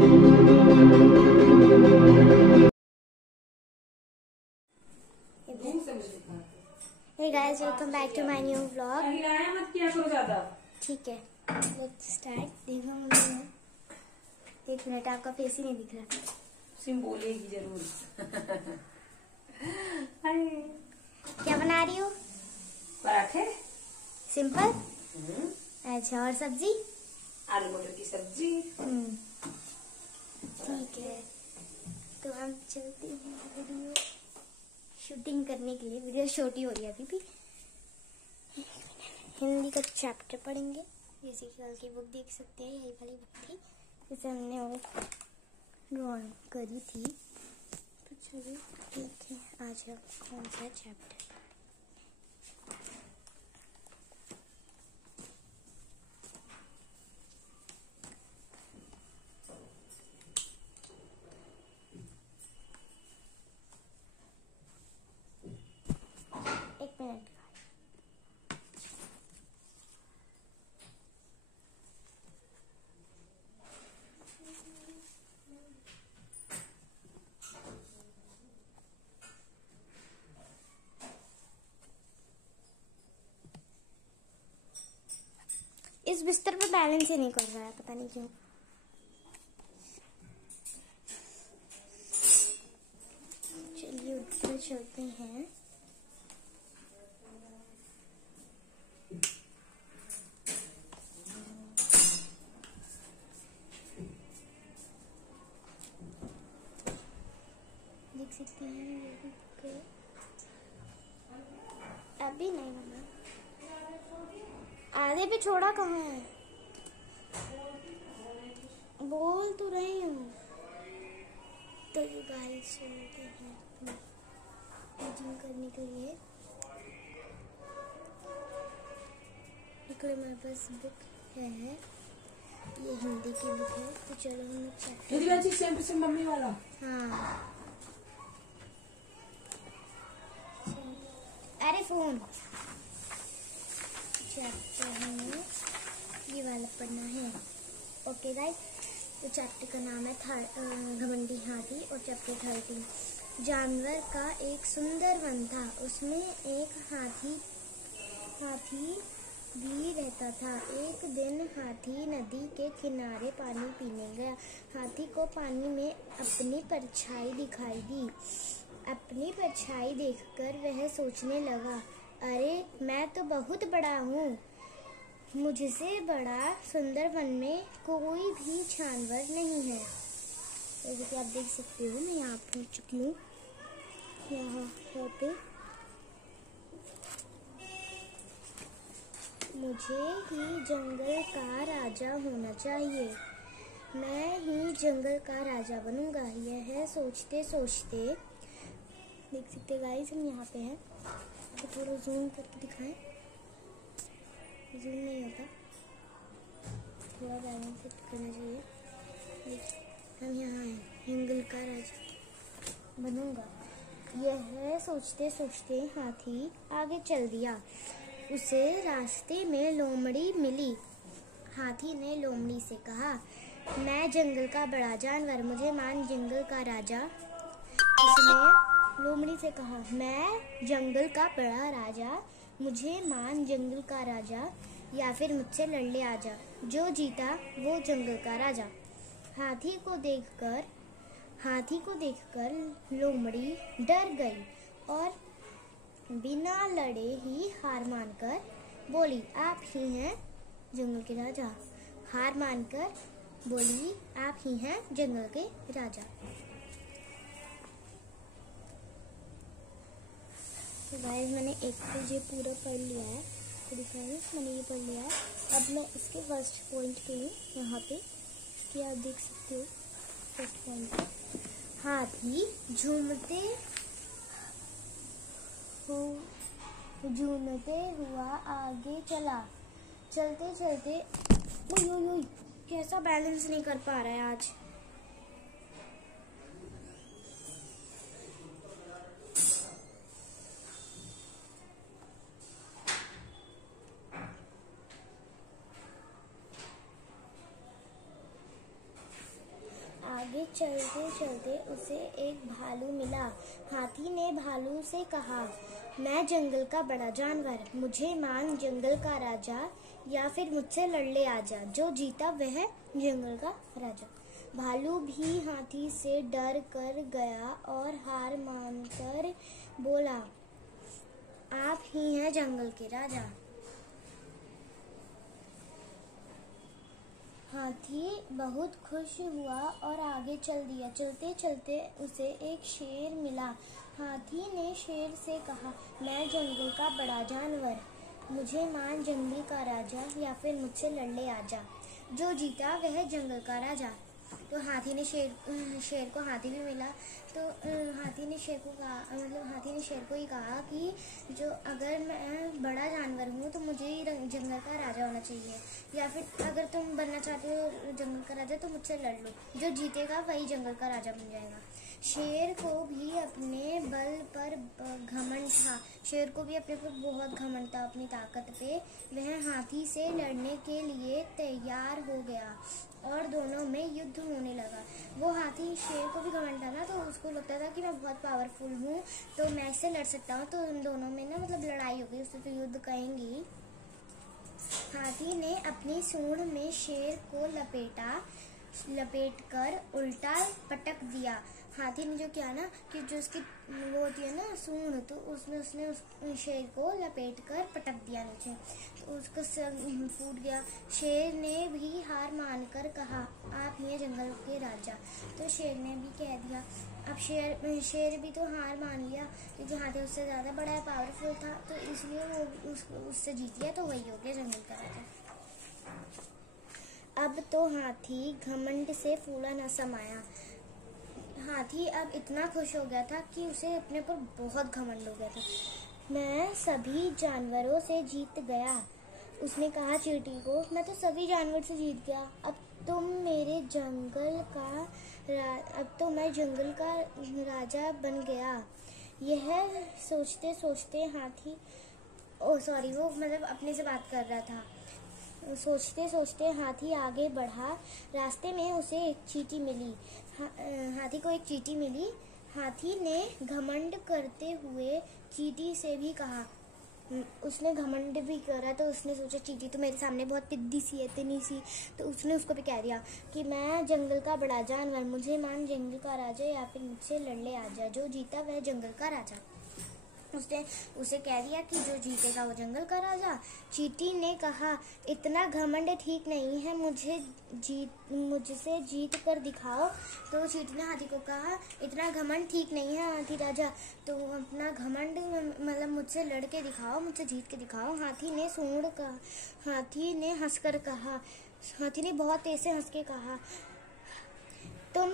Hey guys, welcome back to my new vlog. मत किया करो ज्यादा। ठीक है, let's start. देखो मुझे 1 मिनट, आपका फेस ही नहीं दिख रहा। सिम बोलेगी जरूर। क्या बना रही हो? पराठे सिंपल। अच्छा, और सब्जी? आलू मटर की सब्जी। ठीक है, तो हम चलते हैं वीडियो शूटिंग करने के लिए। वीडियो छोटी हो रही है अभी भी। हिंदी का चैप्टर पढ़ेंगे। फिजिकल की बुक देख सकते हैं, यही वाली बुक थी जिसे हमने वो ड्रॉइंग करी थी। तो चलिए ठीक है, आज कौन सा चैप्टर? एक मिनट। इस बिस्तर पे बैलेंस ही नहीं कर रहा है, पता नहीं क्यों। चलिए ऊपर चलते हैं। देख सकते हैं ये बुक अभी नहीं बना। आधे पे छोड़ा कहाँ है? बोल तो रही हूँ। तो ये गाइस चलते हैं जिम करने के लिए। मेरे पास बुक है, ये हिंदी की बुक है। तो चलो हम लोग चलते हैं। मम्मी वाला। हाँ, अरे फोन चैप्टर हमें ये वाला पढ़ना है। ओके गाइस, तो चैप्टर का नाम है घमंडी हाथी और चैप्टर 13। जानवर का एक सुंदर वन था, उसमें एक हाथी भी रहता था। एक दिन हाथी नदी के किनारे पानी पीने गया। हाथी को पानी में अपनी परछाई दिखाई दी। अपनी परछाई देखकर वह सोचने लगा, अरे मैं तो बहुत बड़ा हूँ, मुझसे बड़ा सुंदर वन में कोई भी जानवर नहीं है। जैसे कि आप देख सकते हो, मैं यहाँ पहुँच चुकी हूँ। यहाँ पे मुझे ही जंगल का राजा होना चाहिए। मैं ही जंगल का राजा बनूंगा। यह सोचते सोचते देख सकते गाइस, हम यहाँ पे हैं। तो थोड़ा जूम करके दिखाएं। जूम नहीं होता, थोड़ा बैलेंस करना चाहिए। हम यहाँ हैं, जंगल का राजा बनूंगा। यह सोचते सोचते हाथी आगे चल दिया। उसे रास्ते में लोमड़ी मिली। हाथी ने लोमड़ी से कहा, मैं जंगल का बड़ा जानवर, मुझे मान जंगल का राजा। उसने लोमड़ी से कहा, मैं जंगल का बड़ा राजा, मुझे मान जंगल का राजा, या फिर मुझसे लड़ ले आजा। जो जीता वो जंगल का राजा। हाथी को देखकर लोमड़ी डर गई और बिना लड़े ही हार मानकर बोली, आप ही हैं जंगल के राजा। हार मानकर बोली, आप ही हैं जंगल के राजा। तो गाइस, मैंने एक पेज ये पूरा पढ़ लिया है। तो दिखाइए, मैंने ये पढ़ लिया है। अब मैं इसके फर्स्ट पॉइंट पे हूँ, यहाँ पे कि आप देख सकते हो। फर्स्ट पॉइंट पे हाथी झूमते हुआ आगे चला। चलते चलते ओय कैसा बैलेंस नहीं कर पा रहा है आज। आगे चलते चलते उसे एक भालू मिला। हाथी ने भालू से कहा, मैं जंगल का बड़ा जानवर, मुझे मान जंगल का राजा या फिर मुझसे लड़ ले आजा, जो जीता वह जंगल का राजा। भालू भी हाथी से डर कर गया और हार मानकर बोला, आप ही हैं जंगल के राजा। हाथी बहुत खुश हुआ और आगे चल दिया। चलते चलते उसे एक शेर मिला। हाथी ने शेर से कहा, मैं जंगल का बड़ा जानवर, मुझे मान जंगल का राजा या फिर मुझसे लड़ ले आजा, जो जीता वह जंगल का राजा। तो हाथी ने शेर को हाथी भी मिला। तो हाथी ने शेर को कहा, मतलब हाथी ने शेर को ही कहा कि जो अगर मैं बड़ा जानवर हूँ तो मुझे ही जंगल का राजा होना चाहिए, या फिर अगर तुम बनना चाहते हो जंगल का राजा तो मुझसे लड़ लो, जो जीतेगा वही जंगल का राजा बन जाएगा। शेर को भी अपने बल पर घमंड था। शेर को भी अपने पर बहुत घमंड था, अपनी ताकत पे। वह हाथी से लड़ने के लिए तैयार हो गया और दोनों में युद्ध होने लगा। वो हाथी, शेर को भी घमंड था ना, तो उसको लगता था कि मैं बहुत पावरफुल हूँ तो मैं इससे लड़ सकता हूँ। तो उन दोनों में ना मतलब लड़ाई हो गई, उससे तो युद्ध कहेंगे। हाथी ने अपनी सूंड में शेर को लपेटकर उल्टा पटक दिया। हाथी ने जो किया ना कि जो उसकी वो होती है ना सूंड, तो उसमें उसने उस शेर को लपेटकर पटक दिया नीचे, तो उसका सर फूट गया। शेर ने भी हार मानकर कहा, आप ही हैं जंगल के राजा। तो शेर ने भी कह दिया। अब शेर भी तो हार मान लिया, क्योंकि हाथी उससे ज़्यादा बड़ा है, पावरफुल था, तो इसलिए वो उससे जीत गया, तो वही हो गया जंगल का राजा। अब तो हाथी घमंड से फूला न समाया। हाथी अब इतना खुश हो गया था कि उसे अपने पर बहुत घमंड हो गया था। मैं सभी जानवरों से जीत गया, उसने कहा चींटी को, मैं तो सभी जानवर से जीत गया। अब तो मैं जंगल का राजा बन गया। यह सोचते सोचते हाथी, वो मतलब अपने से बात कर रहा था। सोचते सोचते हाथी आगे बढ़ा। रास्ते में उसे एक चींटी मिली। हाथी को एक चींटी मिली। हाथी ने घमंड करते हुए चींटी से भी कहा, उसने घमंड भी करा, तो उसने सोचा चींटी तो मेरे सामने बहुत पिद्दी सी है, इतनी सी, तो उसने उसको भी कह दिया कि मैं जंगल का बड़ा जानवर, मुझे मान जंगल का राजा या फिर मुझसे लड़ ले आजा, जो जीता वह जंगल का राजा। उसने उसे कह दिया कि जो जीतेगा वो जंगल का राजा। चींटी ने कहा, इतना घमंड ठीक नहीं है, मुझसे जीत कर दिखाओ। तो चींटी ने हाथी को कहा, इतना घमंड ठीक नहीं है हाथी राजा, तो अपना घमंड मतलब मुझसे लड़ के दिखाओ, मुझसे जीत के दिखाओ। हाथी ने हंसकर कहा, हाथी ने बहुत तेज से हंस के कहा, तुम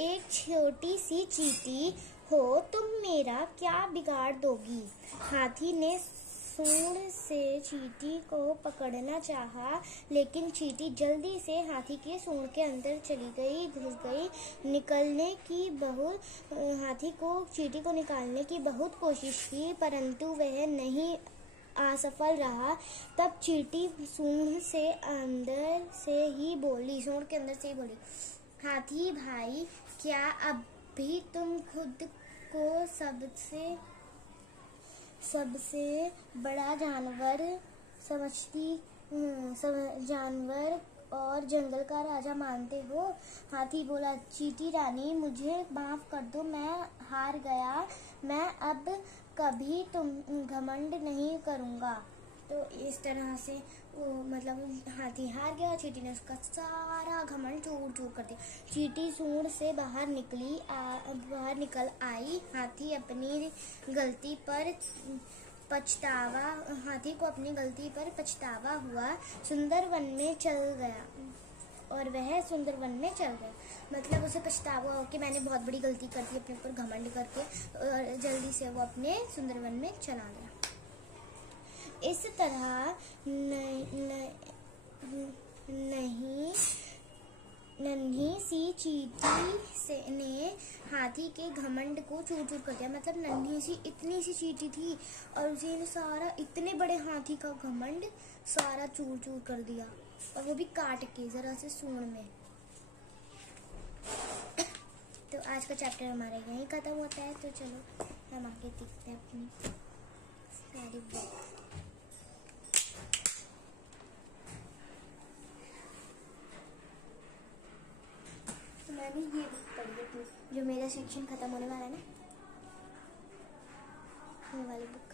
एक छोटी सी चींटी हो, तुम मेरा क्या बिगाड़ दोगी। हाथी ने सूंड से चींटी को पकड़ना चाहा, लेकिन चींटी जल्दी से हाथी के सूंड के अंदर चली गई, घुस गई। हाथी को चींटी को निकालने की बहुत कोशिश की, परंतु वह नहीं असफल रहा। तब चींटी सूंड के अंदर से ही बोली, हाथी भाई, क्या अब भी तुम खुद को सबसे बड़ा जानवर जानवर और जंगल का राजा मानते हो? हाथी बोला, चींटी रानी, मुझे माफ कर दो, मैं हार गया, मैं अब कभी तुम घमंड नहीं करूँगा। तो इस तरह से मतलब हाथी हार गया। चींटी ने उसका सारा घमंड चूर चूर कर दिया। चींटी सूंड से बाहर निकल आई। हाथी को अपनी गलती पर पछतावा हुआ। सुंदर वन में चल गया। मतलब उसे पछतावा हो कि मैंने बहुत बड़ी गलती कर दी अपने ऊपर घमंड करके, और जल्दी से वो अपने सुंदर वन में चला गया। इस तरह नन्ही सी चींटी ने हाथी के घमंड को चूर चूर कर दिया। मतलब इतनी सी चींटी थी और उसी ने सारा इतने बड़े हाथी का घमंड सारा चूर चूर कर दिया, और वो भी काट के जरा से सूंड में। का चैप्टर हमारा यहीं खत्म होता है। तो चलो हम आगे देखते हैं अपनी सारी बुक। तो मैंने ये बुक पढ़ी है अपनी, जो मेरा सेक्शन खत्म होने वाला है ना, ये वाली बुक।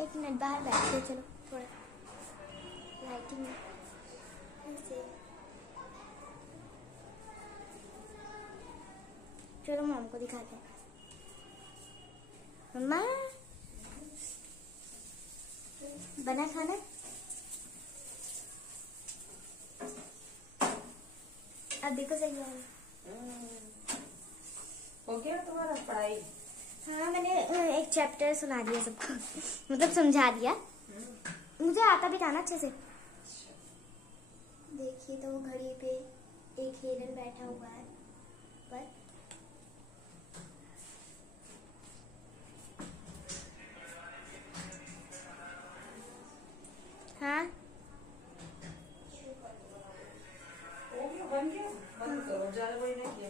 एक मिनट बाहर बैठते, चलो थोड़ा लाइटिंग ऐसे। चलो मॉम को दिखाते हैं। मम्मा बना खाना? अब देखो सही है। हो गया तुम्हारा पढ़ाई? हाँ, मैंने एक चैप्टर सुना दिया सबको मतलब समझा दिया। मुझे आता भी था ना अच्छे से। देखिए तो घड़ी पे एक हिरन बैठा हुआ है पर हाँ हो गया, बन गया। बंद करो, ज्यादा बड़ी नहीं किया।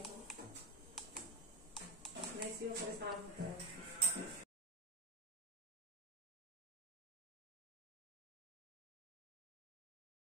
मैं इसी में परेशान होता है।